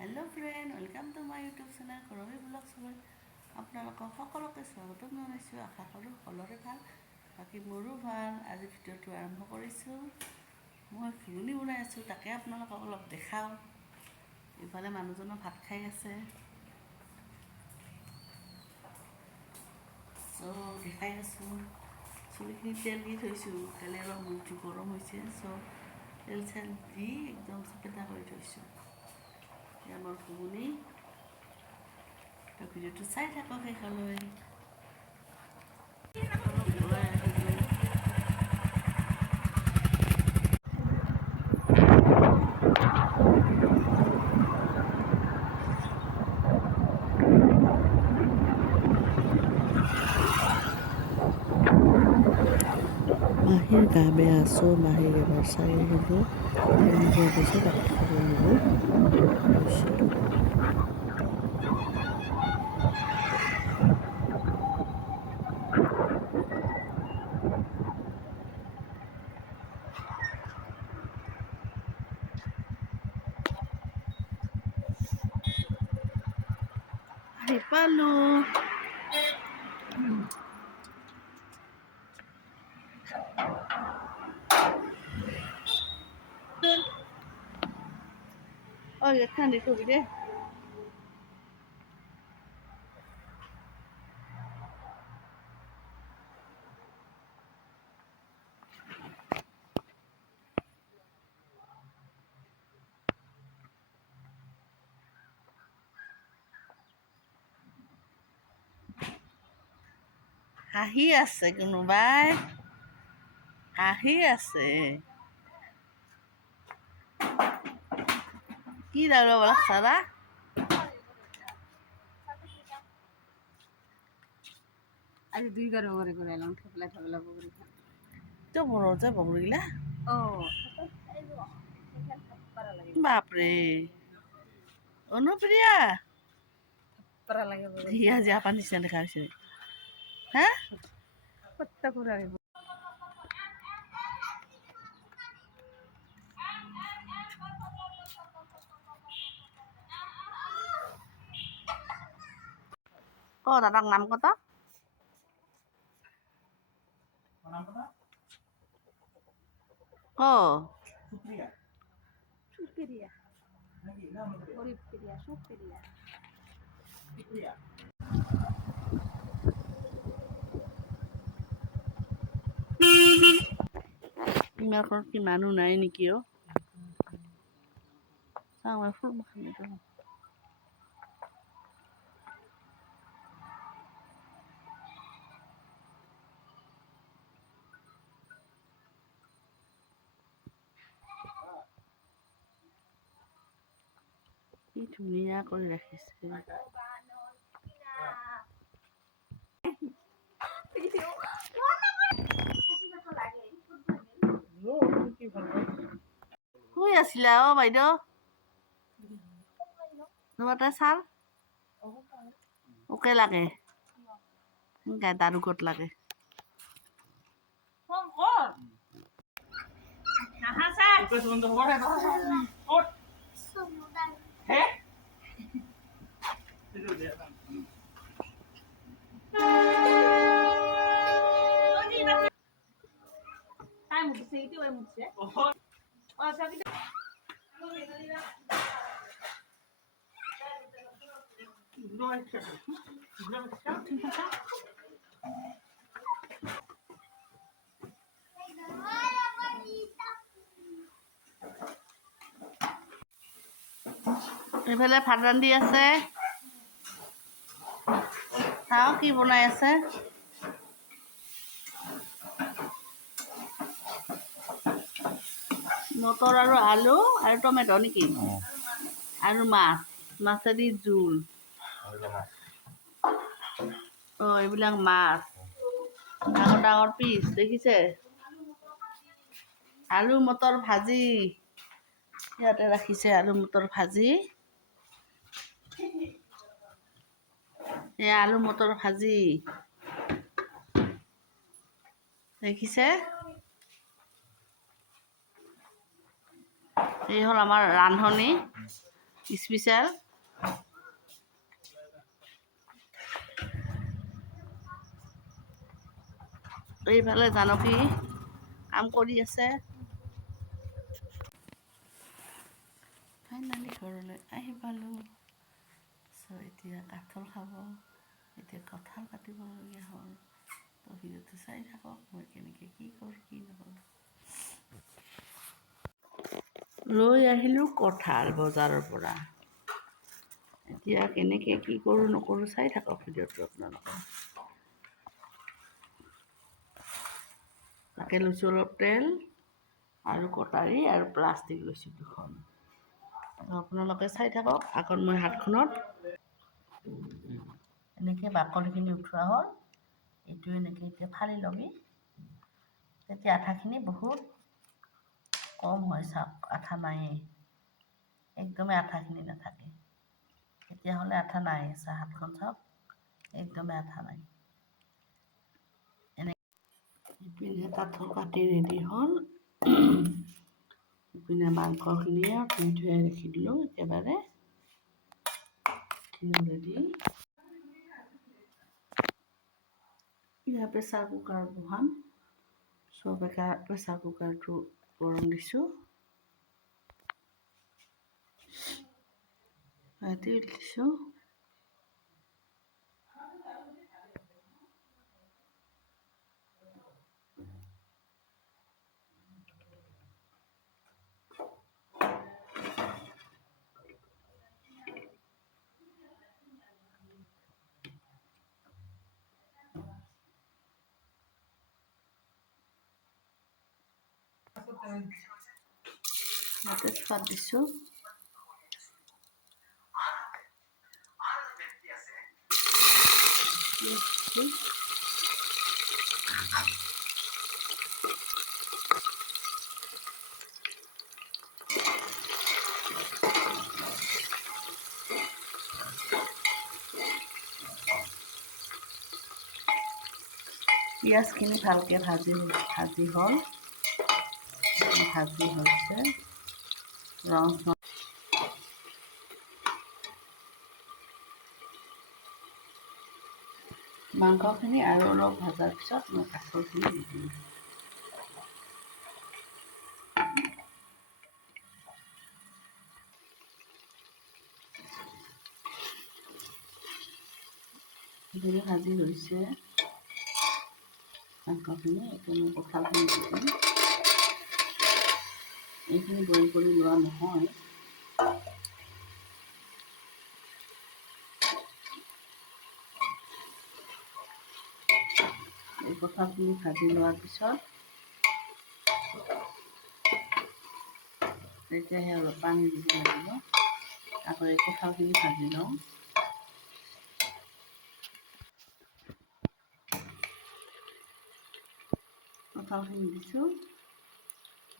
Hello' friend, welcome to my YouTube channel Karabi ব্লগছলৈ আপোনালোকক সকলোকে স্বাগতম জনাইছোঁ। আশা কৰোঁ সকলোৰে ভাল, বাকী মোৰো ভাল। আজি ভিডিঅ'টো আৰম্ভ কৰিছোঁ। মই ঘুগুনি বনাই আছোঁ, তাকে আপোনালোকক অলপ দেখাওঁ। ইফালে মানুহজনো ভাত খাই আছে, চ' দেখাই আছোঁ। চুলিখিনি তেল দি থৈছোঁ, তেলে অলপ মূৰটো গৰম হৈছে, চ' তেল চেল দি একদম চেপেটা কৰি থৈছোঁ। আমাৰ ঘুগুনি, ভিডিঅ'টো চাই থাকক শেষলৈ। মাহীৰ গা বেয়া আছো, মাহীক এবাৰ চাই আহিলোঁ। এনেকুৱা কৈছে ডাক্তৰ আহিব গৈছিলোঁ। আহি পালোঁ। গেট খান দি থবি দে। হাঁহি আছে, কোনোবাই হাঁহি আছে। কি ডাউলা বলা সারা আজি 2 বার ওরে করে এলাম ঠেপলা বগরি খা তো বড় যে বগরিলা। ও বাপরে, অনুপ্রিয়া পারা লাগে বগরি হিয়া যে আপা নিচে দেখা হয়েছে। হ্যাঁ, কত্তা করে দাদার নাম কত? সুপ্রিয়া হরিপ্রিয়া সুপ্রিয়া ইমাকৰ কি মানুহ নাই নেকি? চাওঁ ফুল খালি কি ধুনীয়া কৰি ৰাখিছে। শুই আছিলা বাইদেউ? তোমাৰ ছাল ওকে লাগে, দাৰু কট লাগে। এইফালে ভাত ৰান্ধি আছে, চাওঁ কি বনাই আছে। মটৰ আৰু আলু আৰু টমেটো নেকি, আৰু মাছেদি জোল। এইবিলাক মাছ, ডাঙৰ ডাঙৰ পিচ দেখিছে। আলু মটৰ ভাজি, ইয়াতে ৰাখিছে আলু মটৰ ভাজি। এয়া আলু মটৰ ভাজি দেখিছে। এই হ'ল আমাৰ ৰান্ধনি। স্পেচিয়েল। এইফালে জানকী কাম কৰি আছে। ফাইনেলি ঘৰলৈ আহি পালোঁ। এতিয়া কাঠল খাব, এতিয়া কঁঠাল কাটিবলগীয়া হ'ল। তো ভিডিঅ'টো চাই থাকক, মই কেনেকৈ কি কৰোঁ কি নকৰোঁ। লৈ আহিলোঁ কঁঠাল বজাৰৰ পৰা। এতিয়া কেনেকৈ কি কৰোঁ নকৰোঁ চাই থাকক ভিডিঅ'টো আপোনালোকে। তাকে লৈছোঁ অলপ তেল আৰু কটাৰী আৰু প্লাষ্টিক লৈছোঁ দুখন। আপোনালোকে চাই থাকক। আগত মই হাতখনত এনেকৈ বাকলিখিনি উঠোৱা হ'ল। এইটো এনেকৈ এতিয়া ফালি ল'বি, তেতিয়া আঠাখিনি বহুত কম হয়। চাওক, আঠা নায়েই, একদমেই আঠাখিনি নাথাকে। তেতিয়াহ'লে আঠা নাই, হাতখন চাওক, একদমেই আঠা নাই। ইপিনে কাঠল কাটি ৰেডি হ'ল। ইপিনে মাংসখিনিও ধুই ধুই ৰাখি দিলোঁ একেবাৰে ৰেডি। ইয়াৰ প্ৰেছাৰ কুকাৰ বহাম। প্ৰেছাৰ কুকাৰটো গৰম দিছোঁ। তেল দিছোঁ। তেজপাত দিছোঁ। পিঁয়াজখিনি ভালকৈ ভাজি হ'ল। ভাজি হৈছে ৰং। মাংসখিনি আৰু অলপ ভজাৰ পিছত মই কাঠলখিনি দি দিম। সেইখিনি ভাজি হৈছে মাংসখিনি। এতিয়া মই কঁঠালখিনি দি দিম। এইখিনি বইল কৰি লোৱা নহয়। এই কঁঠালখিনি ভাজি লোৱাৰ পিছত তেতিয়াহে অলপ পানী দিব লাগিব। আকৌ এই কঁঠালখিনি ভাজি লওঁ। কঁঠালখিনি দিছোঁ,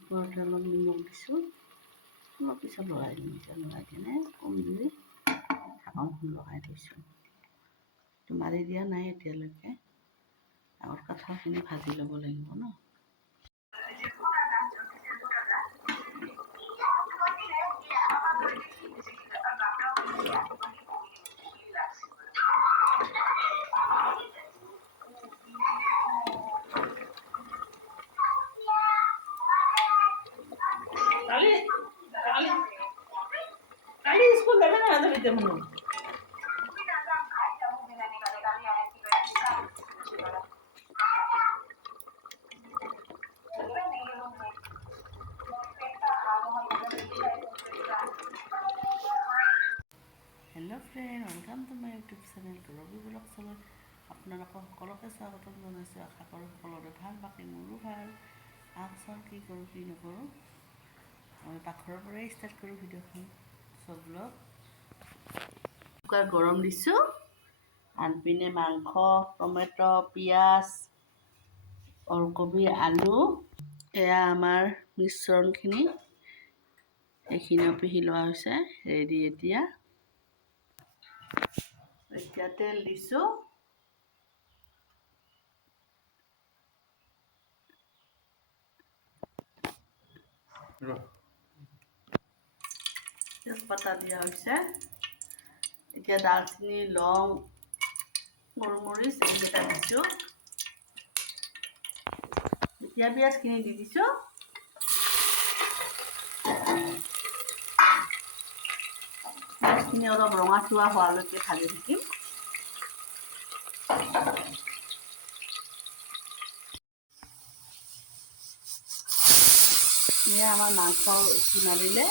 ওপৰতে অলপ নিমখ দিছোঁ। অলপ পিছত লৰাই দিম। এতিয়া লৰাই কিনে কম জুই ঢাকনখন লগাই থৈছোঁ। এইটো মাৰি দিয়া নাই এতিয়ালৈকে। আগত কঁঠালখিনি ভাজি ল'ব লাগিব ন। কালি স্কুল যাবে না যাবে মনে hello' friend, welcome to my YouTube channel Rabi blog channel. আপোনালোকক সকলোকে স্বাগতম জনাইছোঁ। আশা কৰোঁ সকলোৰে ভাল, বাকী মোৰো ভাল। আহকচোন কি কৰোঁ কি নকৰোঁ। মই পাকঘৰৰ পৰাই ষ্টাৰ্ট কৰোঁ ভিডিঅ'খন। চব ব্লগ কুকাৰ গৰম দিছোঁ। আনপিনে মাংস, টমেটো, পিঁয়াজ, ওলকবি, আলু, এয়া আমাৰ মিশ্ৰণখিনি। এইখিনিও পিহি লোৱা হৈছে। ৰেডি এতিয়া তেল দিছোঁ। তেজপাতা দিয়া হৈছে। এতিয়া দালচিনি, লং, গোলমৰিচ এইকেইটা দিছোঁ। এতিয়া পিঁয়াজখিনি দি দিছোঁ। পিঁয়াজখিনি অলপ ৰঙচুৱা হোৱালৈকে ভাজি থাকিম। এয়া আমাৰ মাংস উঠি মাৰিলে।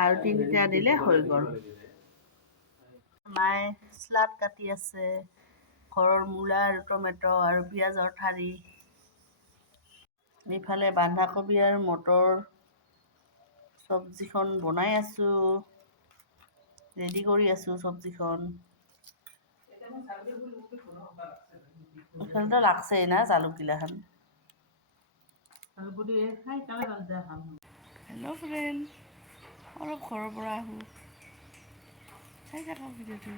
আৰু 3টা দিলে হৈ গ'ল। মায়ে স্লাড কাটি আছে, ঘৰৰ মূলা আৰু টমেটো আৰু পিঁয়াজৰ ঠাৰি। এইফালে বন্ধাকবি আৰু মটৰ চব্জিখন বনাই আছোঁ, ৰেডি কৰি আছোঁ চব্জিখন। এইফালেতো লাগছেই না জালুকগিলাখান। হেল্ল' ফ্ৰেণ্ড, অলপ ঘৰৰ পৰা আহোঁ, চাই থাকক ভিডিঅ'টো।